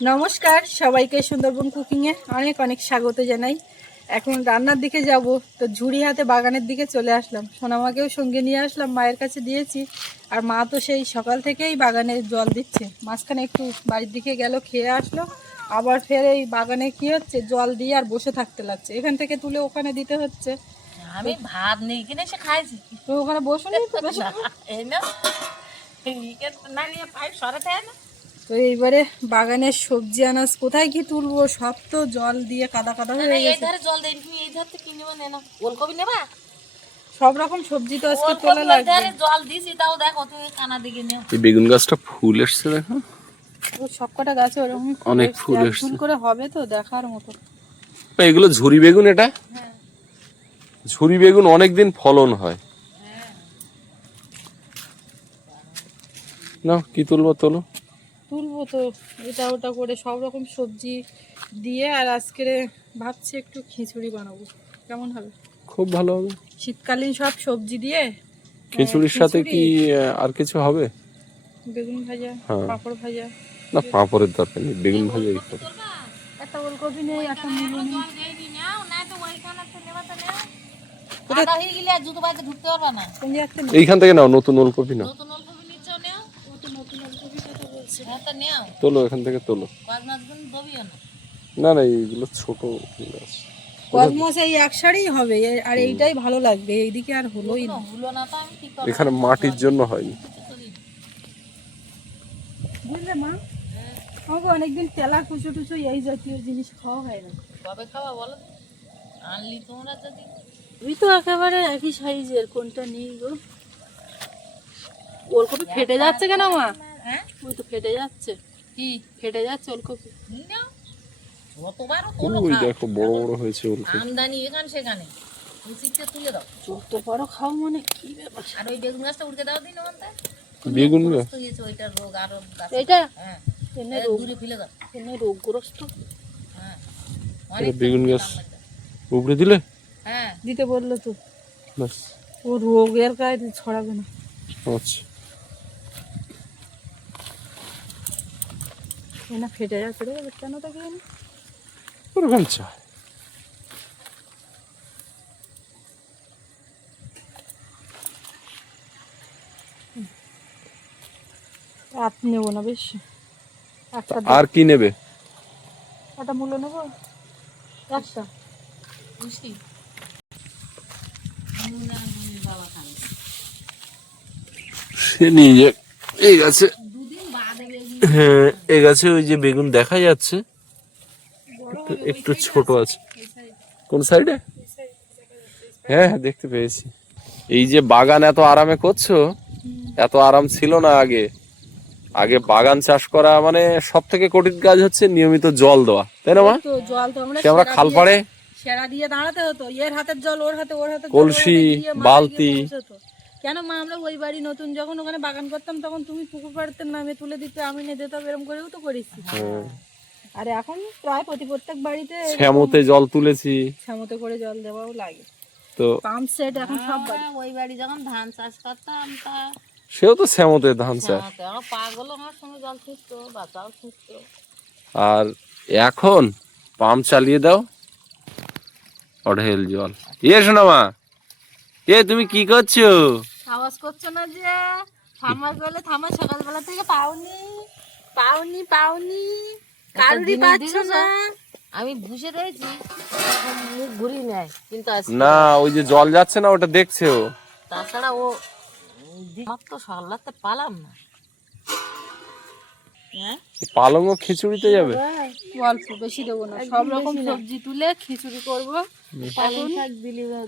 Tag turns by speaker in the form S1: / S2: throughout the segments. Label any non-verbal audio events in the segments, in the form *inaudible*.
S1: নমস্কার সবাইকে সুন্দরবন কুকিংয়ে অনেক অনেক স্বাগত জানাই। এখন রান্নার দিকে যাব তো ঝুড়ি হাতে বাগানের দিকে চলে আসলাম। সোনামাকেও সঙ্গে নিয়ে আসলাম মায়ের কাছে দিয়েছি। আর মা তো সেই সকাল থেকেই বাগানে জল দিচ্ছে। মাঝখানে একটু বাড়ির দিকে গেল খেয়ে আসলো। আবার ফের এই বাগানে কি হচ্ছে জল দিয়ে আর বসে থাকতে লাগছে। এখান থেকে তুলে ওখানে দিতে হচ্ছে।
S2: আমি ভাত নেই কিনে সে খাইছি।
S1: তো ওখানে বসুন *laughs*
S2: না পাইপ সরাতে না।
S1: তো এইবারে বাগানের সবজি আনাজ কোথায় কি তুলবো? সব তো জল দিয়ে কাদা কাদা হয়ে
S2: এই
S1: গেছে।
S2: ধারে জল দেই তুমি এই ধার থেকে কিনে না ওলকপি নেবা?
S1: সব রকম সবজি তো আজকে তোলা লাগবে।
S2: ধারে জল দিছি তাও দেখো তুমি কানা দিকে নিও
S3: এই বেগুন গাছটা ফুল এসছে দেখো।
S1: ও সবকটা গাছে ওরকম
S3: অনেক ফুল এসছে।
S1: ফুল করে হবে তো দেখার মতো।
S3: এগুলো ঝুরি বেগুন এটা? ঝুরি বেগুন অনেকদিন ফলন হয়। না কি তুলবো তোলো।
S1: তুলবো তো এটা ওটা করে সব রকম সবজি দিয়ে আর আজকে ভাবছি একটু খিচুড়ি বানাবো। কেমন হবে?
S3: খুব ভালো হবে।
S1: শীতকালীন সব সবজি দিয়ে
S3: খিচুড়ির সাথে কি আর কিছু হবে?
S1: বেগুন ভাজা
S3: হ্যাঁ।
S1: পাঁপড় ভাজা।
S3: না পাঁপড়ের দরকার নেই বেগুন ভাজা এই করো।
S1: একটা ওলকপি নেই একটা মূলো নেই।
S2: হয়ে
S3: এইখান থেকে নাও নতুন ওলকপি নাও।
S2: নতুন ওলকপি নিচ্ছেও নেও নতুন ওলকপি কথা বলছে হ্যাঁ তো নেও
S3: তোলো এখান থেকে তোলো।
S2: না।
S3: না না এইগুলো ছোট গাছ
S1: কসমস এই এক সারেই হবে আর এইটাই ভালো লাগবে এইদিকে আর হলোই না।
S2: হলো না তো আমি কি করব?
S3: এখানে মাটির জন্য হয়নি।
S1: বুঝলে মা? আমাকে অনেকদিন তেলা কুচু টুচু এই জাতীয় জিনিস খাওয়া হয় না।
S2: কবে খাওয়া বলো? আনলি তোমরা যদি।
S1: ওই তো একেবারে একই সাইজের কোনটা নেই গো? ওলকপি ফেটে যাচ্ছে কেন মা?
S2: হ্যাঁ?
S1: ওই তো ফেটে যাচ্ছে।
S2: কি?
S1: ফেটে যাচ্ছে ওলকপি।
S3: ওই দেখো বড় বড় হয়েছে ওলকপি।
S2: আমদানি এখানে সেখানে। উচিতটা তুলে দাও।
S1: খাও মানে কি ব্যাপার?
S2: আর ওই বেগুন গাছটা উড়তে দাও দিন ওখানটা।
S3: বেগুন গাছ?
S2: ওইটার রোগ
S1: আরও
S2: হ্যাঁ।
S1: এনে
S2: এই
S1: রোগ
S2: দূরে ফেলে দাও।
S1: এনে রোগগ্রস্ত।
S2: হ্যাঁ। অনেক
S3: বেগুন গাছ দিলে?
S2: হ্যাঁ।
S1: দিতে বলল তো। ও রোগের গায়ে ছড়াবে না।
S3: আচ্ছা।
S1: এনা ফেটে যাচ্ছে রে কেন তাকে
S3: ওরকম
S1: নেব না বেশ। একটা
S3: আর কি নেবে?
S1: একটা মূল্য নেব? একটা।
S2: বুঝলি
S3: সে নিয়ে যাক এই
S2: বেগুন
S3: হ্যাঁ এই গাছে ওই যে বেগুন দেখা যাচ্ছে। একটু- ছোট আছে। কোন সাইডে হ্যাঁ হ্যাঁ দেখতে পেয়েছি। এই যে বাগান এত আরামে করছ? এত আরাম ছিল না আগে। আগে বাগান চাষ করা মানে সব থেকে কঠিন কাজ হচ্ছে নিয়মিত জল দেওয়া। তাই না মা?
S1: আমরা
S3: খাল পাড়ে?
S1: সেরা দিয়ে দাঁড়াতে হতো। এর হাতের জল ওর হাতে ওর হাতে
S3: কলসি, বালতি।
S1: কেন মা আমরা ওই বাড়ি নতুন যখন ওখানে বাগান করতাম তখন তুমি পুকুর পাড়তে নামে তুলে দিতে আমি নিয়ে দিতাম এরকম করেও তো করেছি। আর এখন প্রায় প্রতি প্রত্যেক বাড়িতে
S3: শ্যামতে জল তুলেছি।
S1: ছামতে করে জল দেওয়াও লাগে।
S3: তো
S1: পাম্প সেট এখন সব বাড়ি
S2: ওই বাড়ি যখন ধান চাষ করতাম তা
S3: সেও তো শ্যামতে ধান চাষ।
S2: আমার পাগল আমার সঙ্গে জল ছুটতো বাচ্চাও ছুটতো।
S3: আর এখন পাম্প চালিয়ে দাও অঢেল জল। ইয়ে শোনা মা এ তুমি কি করছ?
S1: আওয়াজ করছ না যে? থামার বলে থামা সকালবেলা থেকে পাওনি পাওনি পাওনি।
S2: জিনিস
S1: পাচ্ছ না।
S2: আমি বুঝে রয়েছি মুখ ঘুরিয়ে নেয় কিন্তু
S3: না ওই যে জল যাচ্ছে না ওটা দেখছে ও।
S2: তাছাড়া ও দি- আমার তো সামলাতে পালাম না। হ্যাঁ?
S3: পালংও খিচুড়িতে যাবে?
S1: অল্প বেশি দেবো না। সব রকম সবজি তুলে খিচুড়ি করব। এখন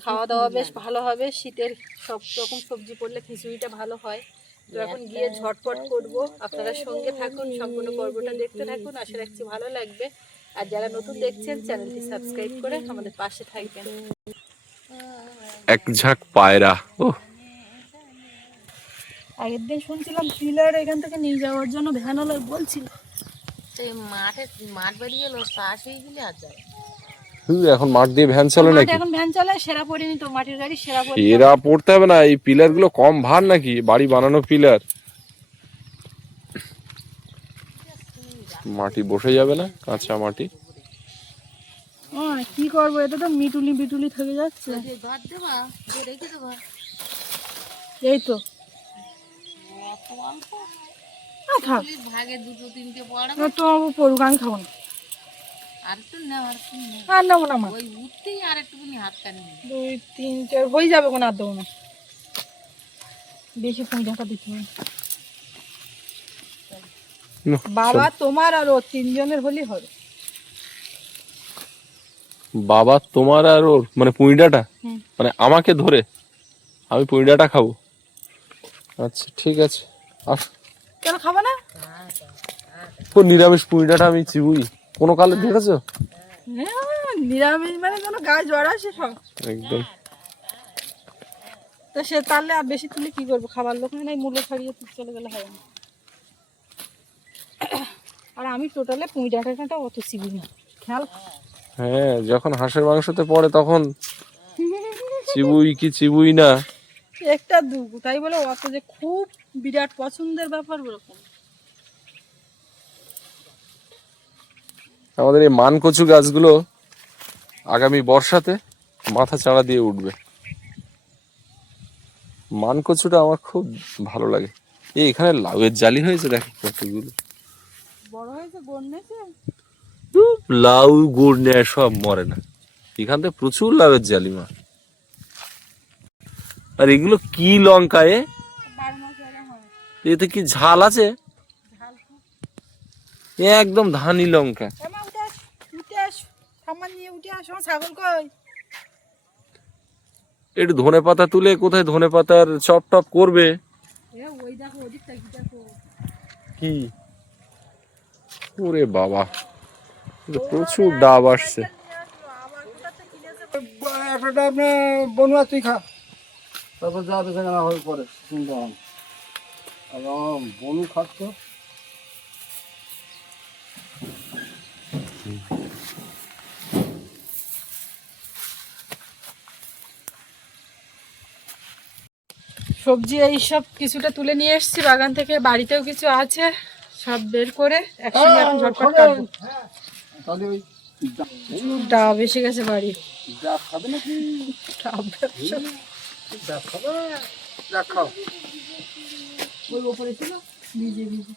S1: খাওয়া দাওয়া বেশ ভালো হবে। শীতের সব রকম সবজি পড়লে খিচুড়িটা ভালো হয়। তো এখন গিয়ে ঝটপট করব। আপনারা সঙ্গে থাকুন সম্পূর্ণ পর্বটা দেখতে থাকুন। আশা রাখছি ভালো লাগবে। আর যারা নতুন দেখছেন চ্যানেলটি সাবস্ক্রাইব করে আমাদের পাশে থাকবেন।
S3: এক ঝাঁক পায়রা। ও
S1: আগের দিন শুনছিলাম পিলার এখান থেকে নিয়ে যাওয়ার জন্য ভ্যান বলছিল।
S2: সেই মাঠে মাঠ বেরিয়ে গেলো চাষ হয়ে গেলে আর যায়।
S3: এখন মাঠ দিয়ে ভ্যান চলে নাকি?
S1: এখন ভ্যান চলে সেরা পড়িনি তো মাটির গাড়ি সেরা পড়ি
S3: এরা পড়তে হবে না এই পিলারগুলো কম ভার নাকি? বাড়ি বানানো পিলার মাটি বসে যাবে না কাঁচা মাটি?
S1: ও কি করব এটা তো মিটুলি বিটুলি থেকে যাচ্ছে। এই তো। না থাক।
S2: ভাগে দুটো তিনটে পড়া
S1: তো পড়ুক আমি খাব না।
S2: আর একটু নেও আর একটু নেও
S1: আর নেব না
S2: ওই উঠতেই আর একটুখানি হাত কানি
S1: দুই তিন চার হয়ে যাবে কোনো আর দেবো না। বেশি পুঁই ঢাকা দিতে হবে বাবা তোমার আর ও তিনজনের হলেই হবে।
S3: বাবা তোমার আর ওর মানে পুঁইডাটা। মানে আমাকে ধরে আমি পুঁইডাটা খাব। আচ্ছা ঠিক আছে।
S1: কেন খাব না?
S3: ও নিরামিষ পুঁইডাটা আমি চিবুই। কোনো কালে দেখেছ
S1: হ্যাঁ, নিরামিষ মানে কোনো গায়ে জ্বর আসে সব।
S3: একদম।
S1: তো সে তাহলে আর বেশি তুলে কি করব? খাবার লোক নাই মূল্য ছাড়িয়ে তুই চলে গেলে হবে না। আর আমি টোটালে পুঁই ডাঁটাটা অত চিবি না। খেয়াল?
S3: হ্যাঁ যখন হাঁসের মাংসতে পড়ে তখন চিবুই কি চিবুই না?
S1: একটা দুগ তাই বলে অত যে খুব বিরাট পছন্দের ব্যাপার ওরকম।
S3: আমাদের এই মানকচু গাছগুলো আগামী বর্ষাতে মাথা চাড়া দিয়ে উঠবে। মানকচুটা আমার খুব ভালো লাগে। এই এখানে লাউয়ের জালি হয়েছে দেখো কতগুলো।
S1: বড় হয়েছে
S3: ধুর, লাউ গুড় নেয় সব মরে না। এখান থেকে প্রচুর লাউয়ের জালি মা আর এগুলো কি লঙ্কা এ? এতে কি ঝাল আছে? এ একদম ধানি লঙ্কা। একটু ধনে পাতা তুলে কোথায় ধনে পাতার চপ টপ করবে?
S1: কি?
S3: ওরে বাবা প্রচুর ডাব আসছে।
S4: বনুয়া তুই খা। তারপর যা দেখে না হয়ে পরে চিন্তা হয় আর আমার বনু খাচ্ছ?
S1: সবজি এই সব কিছুটা তুলে নিয়ে এসেছি বাগান থেকে বাড়িতেও কিছু আছে সব বের করে একসঙ্গে এখন ঝটপট কাটবো। ডাব এসে গেছে বাড়ি।
S4: যা খাবে নাকি?
S1: ডাব ওই ওপরে ছিল ভিজে ভিজে।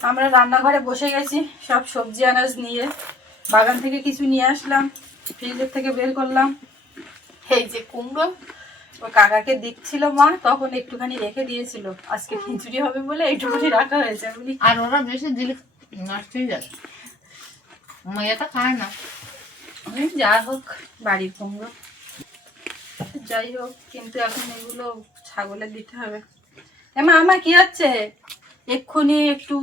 S1: আমরা রান্নাঘরে বসে গেছি সব সবজি আনাজ নিয়ে। বাগান থেকে কিছু নিয়ে আসলাম ফ্রিজের থেকে বের করলাম। এই যে কুমড়ো ও কাকাকে দিচ্ছিল মা তখন একটুখানি রেখে দিয়েছিল। আজকে খিচুড়ি হবে বলে এইটুকুনি রাখা হয়েছে।
S2: আর ওরা বেশি দিলে নষ্ট হয়ে যাবে। মেয়েটা খায় না।
S1: যা হোক বাড়ির কুমড়ো যাই হোক কিন্তু এখন এগুলো ছাগলের দিতে হবে। এমা আমার কি হচ্ছে? এক্ষুনি একটু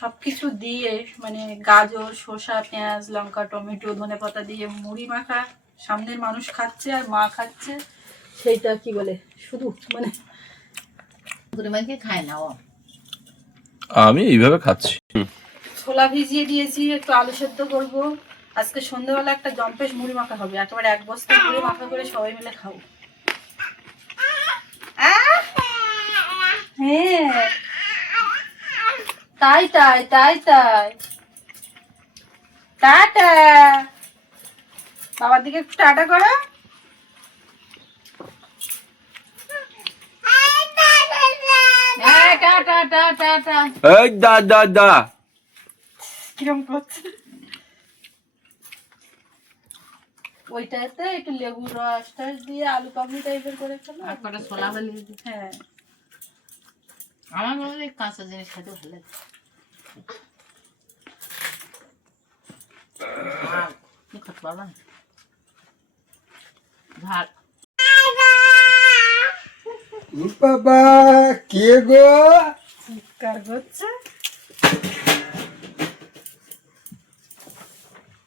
S1: সবকিছু দিয়ে মানে গাজর শসা পেঁয়াজ লঙ্কা টমেটো ধনে পাতা দিয়ে মুড়ি মাখা সামনের মানুষ খাচ্ছে আর মা খাচ্ছে সেইটা কি বলে? শুধু মানে
S2: মাইকে খায় না ও।
S3: আমি এইভাবে খাচ্ছি।
S1: ছোলা ভিজিয়ে দিয়েছি একটু আলু সেদ্ধ করব। আজকে সন্ধ্যেবেলা একটা জম্পেশ মুড়ি মাখা হবে একেবারে এক বস্তা মুড়ি মাখা করে সবাই মিলে খাব হ্যাঁ। তাই তাই তাই তাই। টাটা। বাবার দিকে একটু টাটা করো।
S2: হ্যাঁ টা টা টা টা টা
S3: এই দা দা দা।
S1: কিরম করছে? ওইটাতে একটু লেবুর রস টস দিয়ে আলু কাবলি টাইপের করে খেলো
S2: আর কটা ছোলা হলে
S1: হ্যাঁ।
S2: আমার মনে হয় কাঁচা জিনিস খেতে ভালো লাগে। খেতে পারবা না ঝাল
S4: বাবা কে গো?
S1: চিৎকার করছে।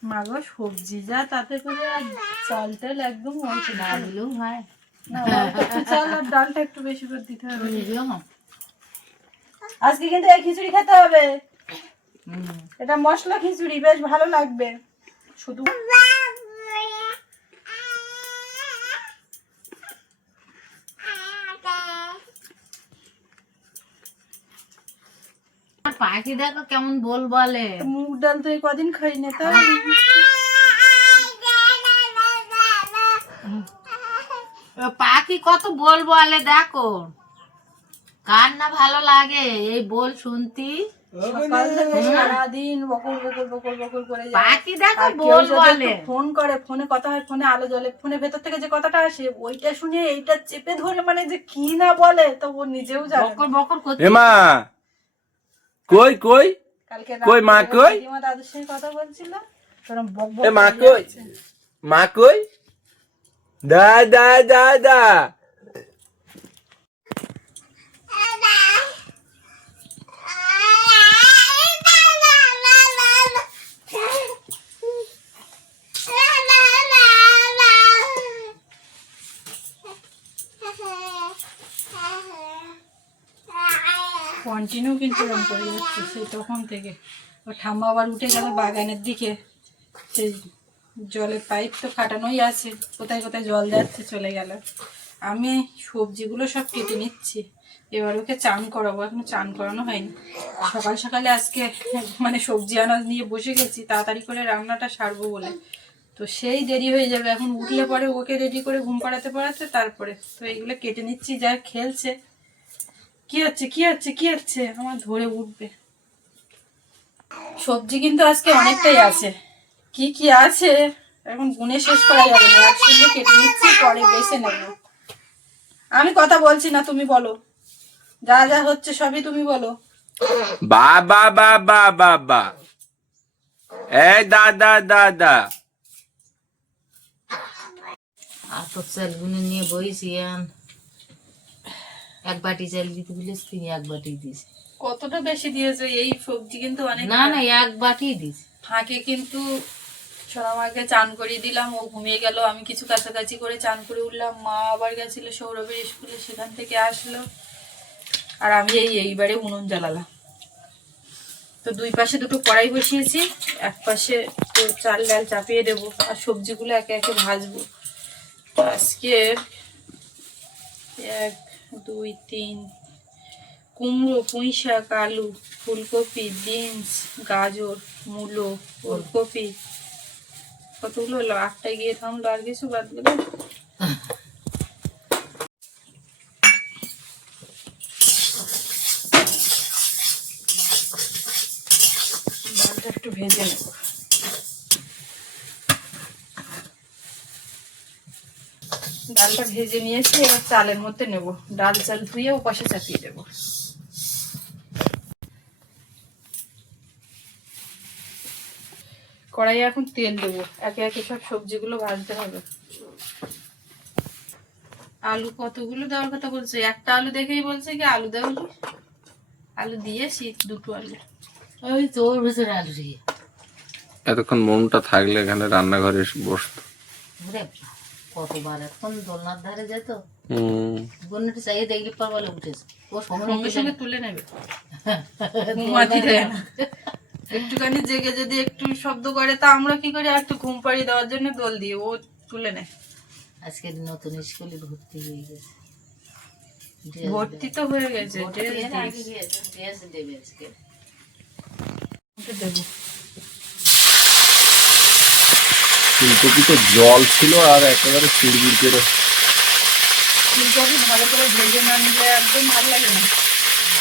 S1: মাগো সবজি যা তাতে করে আর চাল টাল একদম অল্প
S2: না। দিলেও হয়।
S1: না চাল আর ডালটা একটু বেশি করে দিতে হবে। আজকে কিন্তু এই খিচুড়ি খেতে হবে। এটা মশলা খিচুড়ি বেশ ভালো লাগবে। শুধু
S2: পাখি দেখো কেমন বল বলে
S1: মুগ ডাল তো এই কদিন খাই না
S2: ও পাখি কত বল বলে দেখো কার না ভালো লাগে এই বল শুনতি
S1: সারাদিন করে
S2: পাখি দেখো বল বলে
S1: ফোন করে ফোনে কথা হয় ফোনে আলো জ্বলে ভেতর থেকে যে কথাটা আসে ওইটা শুনে এইটা চেপে ধরে মানে যে কি না বলে তো ও নিজেও জানে।
S2: বকর বকর করতে
S3: এমা কই কই?
S1: কালকে
S3: কই মা কই?
S1: দাদুর সঙ্গে কথা বলছিল
S3: মা কই? মা কই? দা দা দা দা।
S1: কন্টিনিউ কিন্তু এরকম করে যাচ্ছে। সেই তখন থেকে। ও ঠাম্মা আবার উঠে গেল বাগানের দিকে। সেই জলের পাইপ তো কাটানোই আছে। কোথায় কোথায় জল যাচ্ছে চলে গেল। আমি সবজিগুলো সব কেটে নিচ্ছি। এবার ওকে চান করাবো। এখনও চান করানো হয়নি। সকাল সকালে আজকে মানে সবজি আনাজ নিয়ে বসে গেছি। তাড়াতাড়ি করে রান্নাটা সারবো বলে। তো সেই দেরি হয়ে যাবে। এখন উঠলে পরে ওকে রেডি করে ঘুম পাড়াতে পাড়াতে তারপরে। তো এইগুলো কেটে নিচ্ছি। যা খেলছে। কি হচ্ছে কি হচ্ছে কি হচ্ছে? আমার ধরে উঠবে। সবজি কিন্তু আজকে অনেকটাই আছে। কি কি আছে? এখন গুনে শেষ করা যাবে না। একসঙ্গে কেটে নিচ্ছি পরে বেছে নেব। আমি কথা বলছি না তুমি বলো। যা যা হচ্ছে সবই তুমি বলো।
S3: বা বা বা বা বা বা। এই দা দা দা দা।
S2: আর তো চাল গুনে নিয়ে বইছি এক বাটি চাল দিতে বলিস তিনি এক বাটি দিস
S1: কতটা বেশি দিয়েছ? এই সবজি কিন্তু অনেক
S2: না না এক বাটি দিস
S1: ফাঁকে কিন্তু সোনামাকে চান করিয়ে দিলাম ও ঘুমিয়ে গেল আমি কিছু কাছাকাছি করে চান করে উঠলাম মা আবার গেছিল সৌরভের স্কুলে সেখান থেকে আসলো। আর আমি এই এইবারে উনুন জ্বালালাম। তো দুই পাশে দুটো কড়াই বসিয়েছি এক পাশে তো চাল ডাল চাপিয়ে দেবো আর সবজিগুলো একে একে ভাজবো। আজকে এক দুই, তিন। কুমড়ো পুঁই শাক আলু, ফুলকপি, বিনস, গাজর, মূলো, ওলকপি। কতগুলো হলো? আটটায় গিয়ে থামলো আর কিছু বাদ গেলো? একটু ভেজে নেব। ডালটা ভেজে নিয়েছি এবার চালের মধ্যে নেব। ডাল চাল ধুয়ে ওপাশে চাপিয়ে দেবো। কড়াইয়ে এখন তেল দেবো। একে একে সব সবজিগুলো ভাজতে হবে। আলু কতগুলো দেওয়ার কথা বলছে? একটা আলু দেখেই বলছে কি আলু দেবো আলু দিয়ে শীত দুটো আলু।
S2: ওই তোর ভেতরে আলু রে
S3: এতক্ষণ মনটা থাকলে এখানে রান্নাঘরে বসতো।
S2: কতবার? এখন দোলনার ধারে যেত
S3: হুম।
S2: চাইয়ে দেখলি পর বলে উঠেছে। ও সঙ্গে
S1: সঙ্গে তুলে নেবে। দেয় একটুখানি জেগে যদি একটু শব্দ করে তা আমরা কি করি? একটু ঘুম পাড়িয়ে দেওয়ার জন্য দোল দিই ও তুলে নেয়।
S2: আজকে নতুন স্কুলে ভর্তি হয়ে গেছে।
S1: ভর্তি তো হয়ে গেছে ড্রেস
S2: দেবে আজকে।
S1: দেবো।
S3: ফুলকপিতে জল ছিল আর একেবারে চিড়বিড় করে
S1: ফুলকপি ভালো করে ভেজে না নিলে একদম ভালো লাগে না।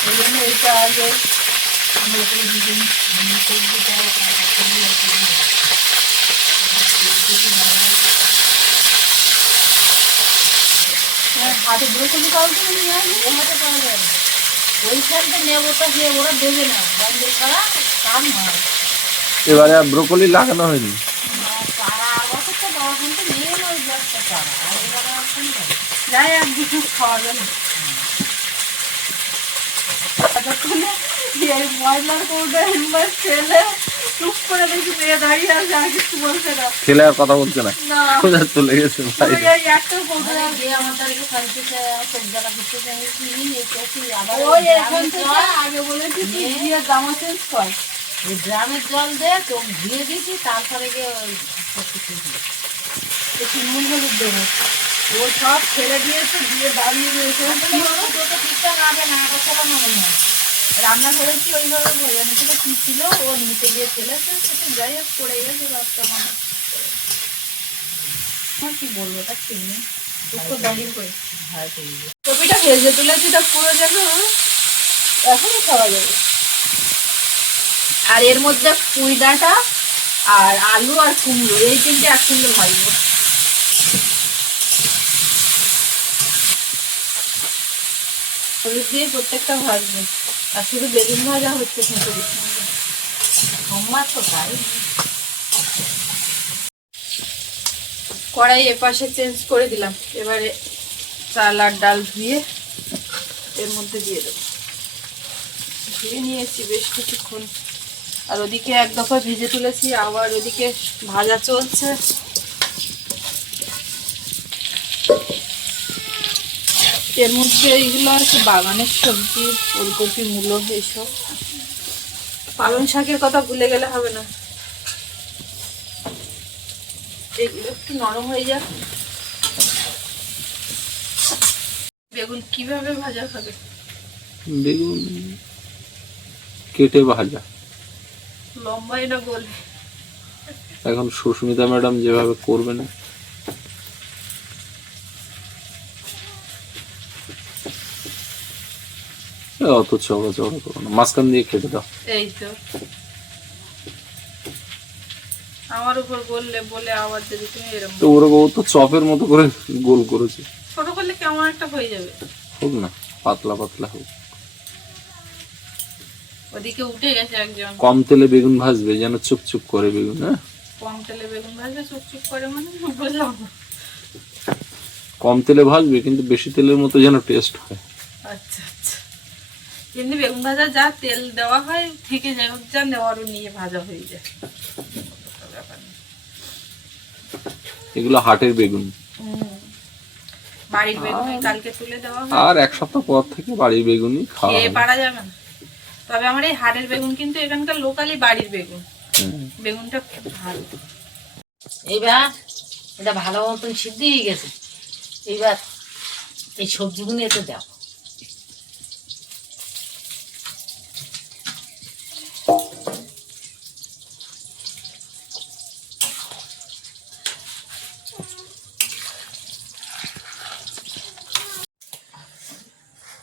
S1: ওই জন্য এইটা আগে ভালো করে ভেজে হ্যাঁ, হাতে ব্রোকলি কাউকে নিয়ে আসবে?
S2: ওখানে পাওয়া যায় ওইখানটা নেব তো গিয়ে ওরা দেবে না। বন্ধ করা কাম হয়।
S3: এবারে আর ব্রোকলি লাগানো হয়নি।
S2: কিন্তু ওই আর এবারে আর কোন গাছ?
S1: যাই এক দুটো খাওয়া যাবে এতক্ষণে এই ময়লার কৌটা একবার ছেলে চুপ করে দেখি মেয়ে দাঁড়িয়ে আছে আর কিছু বলছে না।
S3: ছেলে আর কথা বলছে না চলে গেছে ভাই
S1: এই একটা কৌটা
S2: শান্তিতে আবার
S1: ওই
S2: ওই গ্রামের
S1: থেকে
S2: জল,
S1: আগে বলেছি তুই গিয়ে জামা চেঞ্জ কর।
S2: ওই ড্রামের জল দে তো ধুয়ে দিয়েছি তারপরে গিয়ে ওই সব কিছু দিয়ে।
S1: একটু নুন হলুদ দেবো। ও সব ছেড়ে দিয়েছে দিয়ে দাঁড়িয়ে রয়েছে।
S2: ঠিকঠাক আগে না কথা মনে হয়
S1: রান্না করেছি ওইভাবে ভেজে নিয়েছিল কি ছিল? ও নিতে গিয়ে ফেলেছে সেটা যাই হোক পড়ে গেছে বাচ্চা মানুষ আমার কি বলব তা ঠিক নেই। দুঃখ দাঁড়িয়ে করে। কপিটা ভেজে তুলেছি তা পুরো যেন এখনই খাওয়া যাবে। আর এর মধ্যে পুঁই ডাঁটা আর আলু আর কুমড়ো এই তিনটে একসঙ্গে ভাজবো। হলুদ দিয়ে প্রত্যেকটা ভাজবে আর শুধু বেগুন ভাজা হচ্ছে খিচুড়ির সঙ্গে
S2: আমার তো তাই
S1: কড়াই এপাশে চেঞ্জ করে দিলাম। এবারে চাল আর ডাল ধুয়ে এর মধ্যে দিয়ে দেবো। ধুয়ে নিয়েছি বেশ কিছুক্ষণ। আর ওদিকে এক দফা ভেজে তুলেছি, আবার ওদিকে ভাজা চলছে। এর মধ্যে এইগুলো আর কি বাগানের সবজি ফুলকপি মূলো এইসব পালং শাকের কথা ভুলে গেলে হবে না। এগুলো একটু নরম হয়ে যাক। বেগুন কীভাবে ভাজা হবে?
S3: বেগুন কেটে ভাজা।
S1: লম্বাই না গোল?
S3: এখন সুস্মিতা ম্যাডাম যেভাবে করবে না। অত করো না। মাঝখান দিয়ে কেটে দাও।
S1: এই তো। আমার উপর বললে বলে আবার যদি তুমি এরকম
S3: তো ওরা তো চপের মতো করে গোল করেছে।
S1: ছোট করলে কেমন একটা হয়ে যাবে?
S3: হোক না পাতলা পাতলা হোক।
S1: ওদিকে উঠে গেছে একজন।
S3: কম তেলে বেগুন ভাজবে যেন চুপ চুপ করে বেগুন হ্যাঁ?
S1: কম তেলে বেগুন ভাজবে চুপ চুপ করে মানে বুঝলাম।
S3: কম তেলে ভাজবে কিন্তু বেশি তেলের মতো যেন টেস্ট হয়।
S1: আচ্ছা। এমনি বেগুন ভাজা যা তেল দেওয়া হয় থেকে যায় যা নেওয়ারও নিয়ে ভাজা হয়ে যায়।
S3: এগুলো হাটের বেগুন।
S1: বাড়ির বেগুন কালকে তুলে দেওয়া হয়।
S3: আর এক সপ্তাহ পর থেকে বাড়ির বেগুনই খাওয়া
S1: খেয়ে পারা যাবে না। তবে আমার এই হাড়ের বেগুন কিন্তু এখানকার লোকালি বাড়ির বেগুন। বেগুনটা খুব ভালো।
S2: এইবার এটা ভালো মতন সিদ্ধ হয়ে গেছে। এইবার এই সবজিগুলো এতে দাও।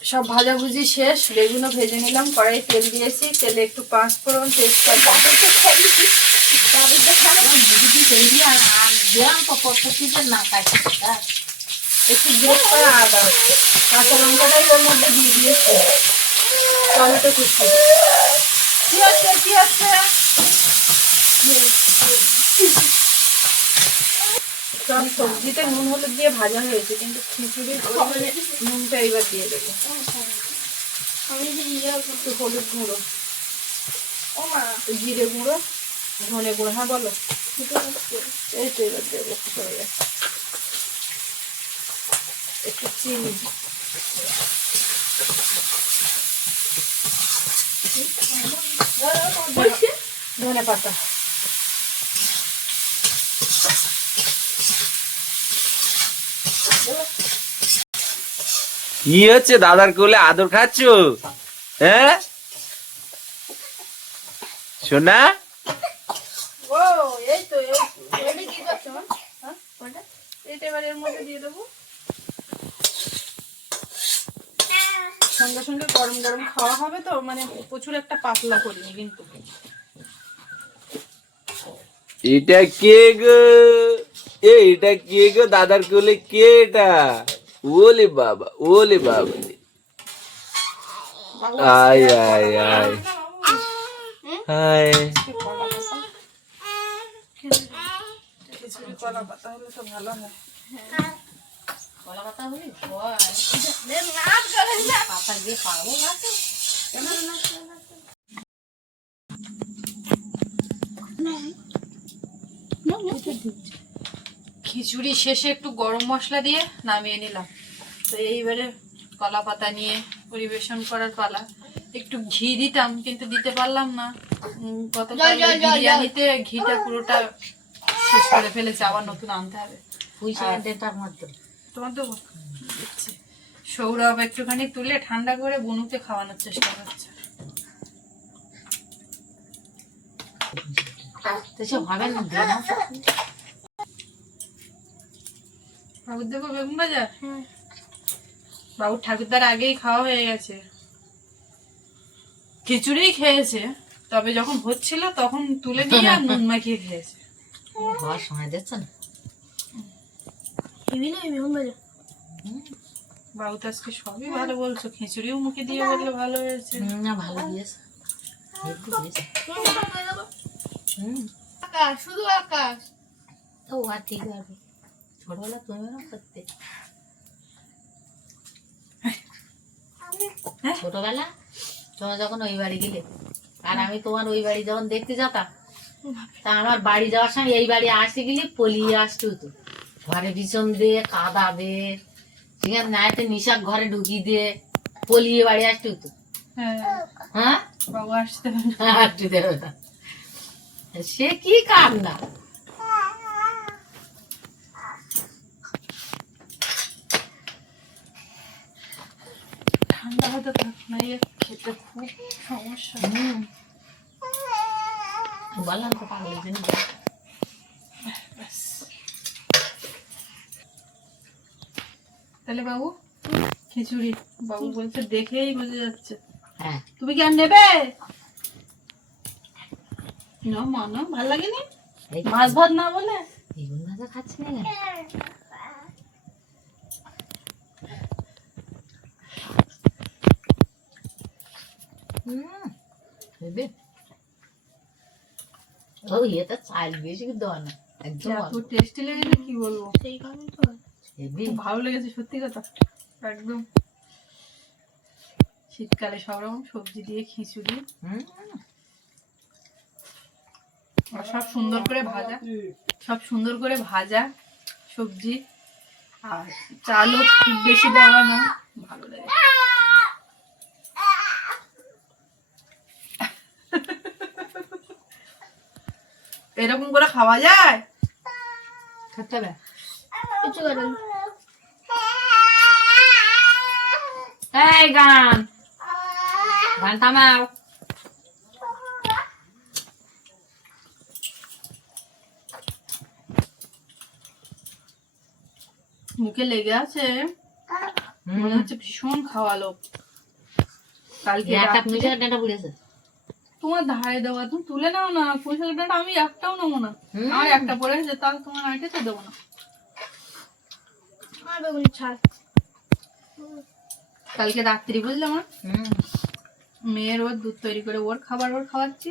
S1: সব ভাজাভুজি শেষ বেগুনও ভেজে নিলাম কড়াই তেল দিয়েছি তেলে একটু পাঁচ ফোড়ন তেজপাতা। একটু গ্রেট করা আদা কাঁচা লঙ্কাটাই ওর মধ্যে দিয়ে দিয়েছি। টমেটো কুচি। কি আছে কি আছে সব সবজিতে নুন হলুদ দিয়ে ভাজা হয়েছে কিন্তু খিচুড়ির পরিমাণে নুনটা এবার দিয়ে দেবো। একটু হলুদ গুঁড়ো। জিরে গুঁড়ো ধনে গুঁড়ো হ্যাঁ বলো। এই তো এবার দেবো একটু চিনি। ধনে পাতা।
S3: কি হচ্ছে দাদার কোলে আদর খাচ্ছ? হ্যাঁ? সোনা?
S1: হ্যাঁ? সঙ্গে সঙ্গে গরম গরম খাওয়া হবে তো মানে প্রচুর একটা পাতলা করিনি কিন্তু।
S3: এটা কে গো? এটা কে গো? দাদার কোলে কে এটা? ওলে বাবা ওলে বাবা আয় আয় আয়। হায়
S1: কলা পাতা হলে তো ভালো খিচুড়ি শেষে একটু গরম মশলা দিয়ে নামিয়ে নিলাম। তো এইবারে কলা পাতা নিয়ে পরিবেশন করার পালা। একটু ঘি দিতাম কিন্তু দিতে পারলাম না। কত বিরিয়ানিতে ঘিটা পুরোটা শেষ করে ফেলেছে আবার নতুন আনতে হবে। তোমার তো সৌরভ একটুখানি তুলে ঠান্ডা করে বনুকে খাওয়ানোর চেষ্টা করছে।
S2: তো সে ভাবেন না
S1: বাবুর দেবো বেগুন ভাজা? বাবুর ঠাকুরদার আগেই খাওয়া হয়ে গেছে। খিচুড়িই খেয়েছে তবে যখন হচ্ছিল তখন তুলে নিয়ে আর নুন মাখিয়ে খেয়েছে।
S2: খাওয়ার সময় দিচ্ছ না।
S1: বাবু তো আজকে সবই ভালো বলছো। খিচুড়িও মুখে দিয়ে বললে ভালো হয়েছে।
S2: না ভালো দিয়েছে।
S1: শুধু আকাশ।
S2: তো আর ঠিক আছে ছোটবেলা তুমি এরকম করতে। ছোটবেলা? তোমার যখন ওই বাড়ি গেলে আর আমি তোমার ওই বাড়ি যখন দেখতে যেতাম তা আমার বাড়ি যাওয়ার সময় এই বাড়ি আসতে গেলে পলিয়ে আসতে হতো। ঘরে পিছন দিয়ে কাদা দিয়ে ঠিক আছে নাইতে নিশাক ঘরে ঢুকিয়ে দিয়ে পলিয়ে বাড়ি আসতে হতো।
S1: হ্যাঁ।
S2: হ্যাঁ?
S1: না।
S2: আসতে দেবে না। সে কি কান্না?
S1: না ইয়ে খেতে খুব সমস্যা।
S2: বললাম তো পাগলের জন্য
S1: তাহলে বাবু খিচুড়ি। বাবু বলছে দেখেই বোঝা যাচ্ছে।
S2: হ্যাঁ।
S1: তুমি কি আর নেবে? না মানো ভালো লাগেনি?
S2: এই
S1: মাছ ভাত না বলে?
S2: বেগুন ভাজা খাচ্ছি না কেন? হুম, হেবে। ও ইয়েতে চাল বেশি দেওয়া না একদম
S1: টেস্টি লেগেছে কি বলব?
S2: হেভি।
S1: ভালো লেগেছে সত্যি কথা একদম। শীতকালে সব রকম সবজি দিয়ে খিচুড়ি।
S2: হুম,
S1: আর সব সুন্দর করে ভাজা সব সুন্দর করে ভাজা সবজি। আর চালও খুব বেশি দেওয়া না ভালো লাগে। এরকম করে খাওয়া যায়?
S2: খেতে হবে। এই গান। গান থামাও।
S1: মুখে লেগে আছে। মনে হচ্ছে ভীষণ খাওয়ালো কালকে
S2: একটা
S1: রাত্রে-
S2: পুঁই শাকের ডাঁটা পুড়েছে
S1: তোমার ধারে দেওয়া তুমি তুলে নাও না পয়সা ডাটা আমি একটাও নেব না। আমার একটা পড়ে গেছে তাও তোমার আগে তো দেবো না। কালকে রাত্রি বুঝলাম আমার মেয়ের ওর দুধ তৈরি করে ওর খাবার ওর খাওয়াচ্ছি।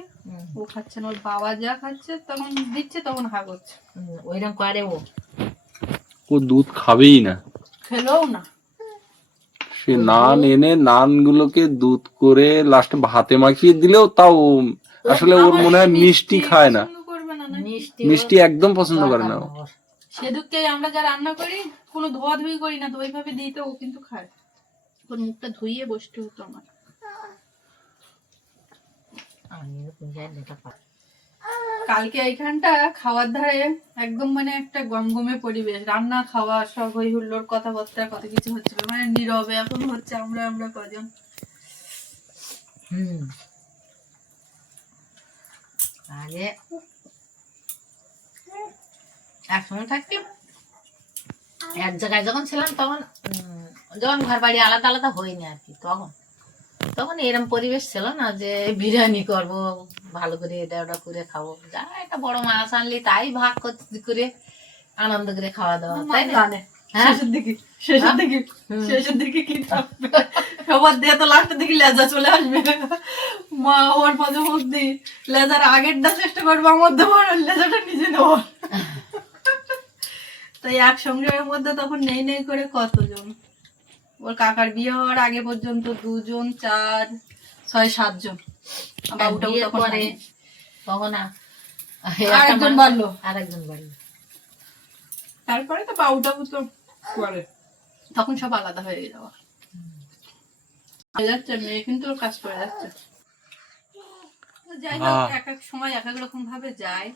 S1: ও খাচ্ছে না ওর বাবা যা খাচ্ছে তখন দিচ্ছে তখন হা করছে।
S2: ওইরকম করে ও।
S3: ও দুধ খাবেই না।
S1: খেলেও না।
S3: সে নান এনে নান গুলোকে দুধ করে লাস্টে ভাতে মাখিয়ে দিলেও তাও আসলে ওর মনে হয় মিষ্টি খায় না।
S2: মিষ্টি
S3: একদম পছন্দ করে না।
S1: সেদুককে আমরা যা রান্না করি কোনো ধোয়া ধুই করি না তো ওইভাবে দিই তো ও কিন্তু খায়। ওর মুখটা ধুইয়ে বসতে হতো আমার
S2: আমি পুঁই শাকের ডাঁটা পাই
S1: কালকে এইখানটা খাওয়ার ধারে একদম মানে একটা গমগমে পরিবেশ। রান্না, খাওয়া, সব হই হুল্লোর কথাবার্তা, কত কিছু হচ্ছিল। মানে নীরবে এখন হচ্ছে আমরা আমরা কজন।
S2: আগে এক সময় থাকতে এক জায়গায় যখন ছিলাম তখন যখন ঘর বাড়ি আলাদা আলাদা হয়নি আর কি, তখন। তখন এরম পরিবেশ ছিল না যে বিরিয়ানি করব ভালো করে এটা ওটা করে খাব। যা একটা বড় মাছ আনলি তাই ভাগ করে আনন্দ করে খাওয়া দাওয়া তাই না? হ্যাঁ?
S1: শেষের দিকে শেষের
S2: হ্যাঁ?
S1: দিকে শেষের দিকে কি থাকবে? সবার দিয়ে তো লাস্টের দিকে লেজা চলে আসবে। মা ওর মাঝে মধ্যে লেজার আগেরটা চেষ্টা করব আমার দেওয়ার লেজাটা নিজে নেওয়ার তাই একসঙ্গে ওর মধ্যে তখন নেই নেই করে কতজন? ওর কাকার বিয়ে হওয়ার আগে পর্যন্ত দুজন চার ছয় সাতজন।
S2: বিয়ের
S1: তখন
S2: পরে
S1: হয়নি।
S2: তখন আর
S1: আরেকজন বাড়লো।
S2: আরেকজন বাড়লো।
S1: তারপরে তো তো করে। তখন সব আলাদা হয়ে যাওয়া যাচ্ছে মেয়ে কিন্তু কাজ করে যাচ্ছে। যাই হোক এক এক সময় এক এক রকম ভাবে যায়।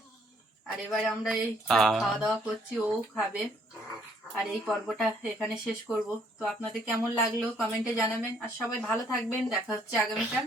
S1: আর এবারে আমরা এই খাওয়া দাওয়া করছি ও খাবে। আর এই পর্বটা এখানে শেষ করব। তো আপনাদের কেমন লাগল? কমেন্টে জানাবেন। আর সবাই ভালো থাকবেন। দেখা হচ্ছে আগামীকাল।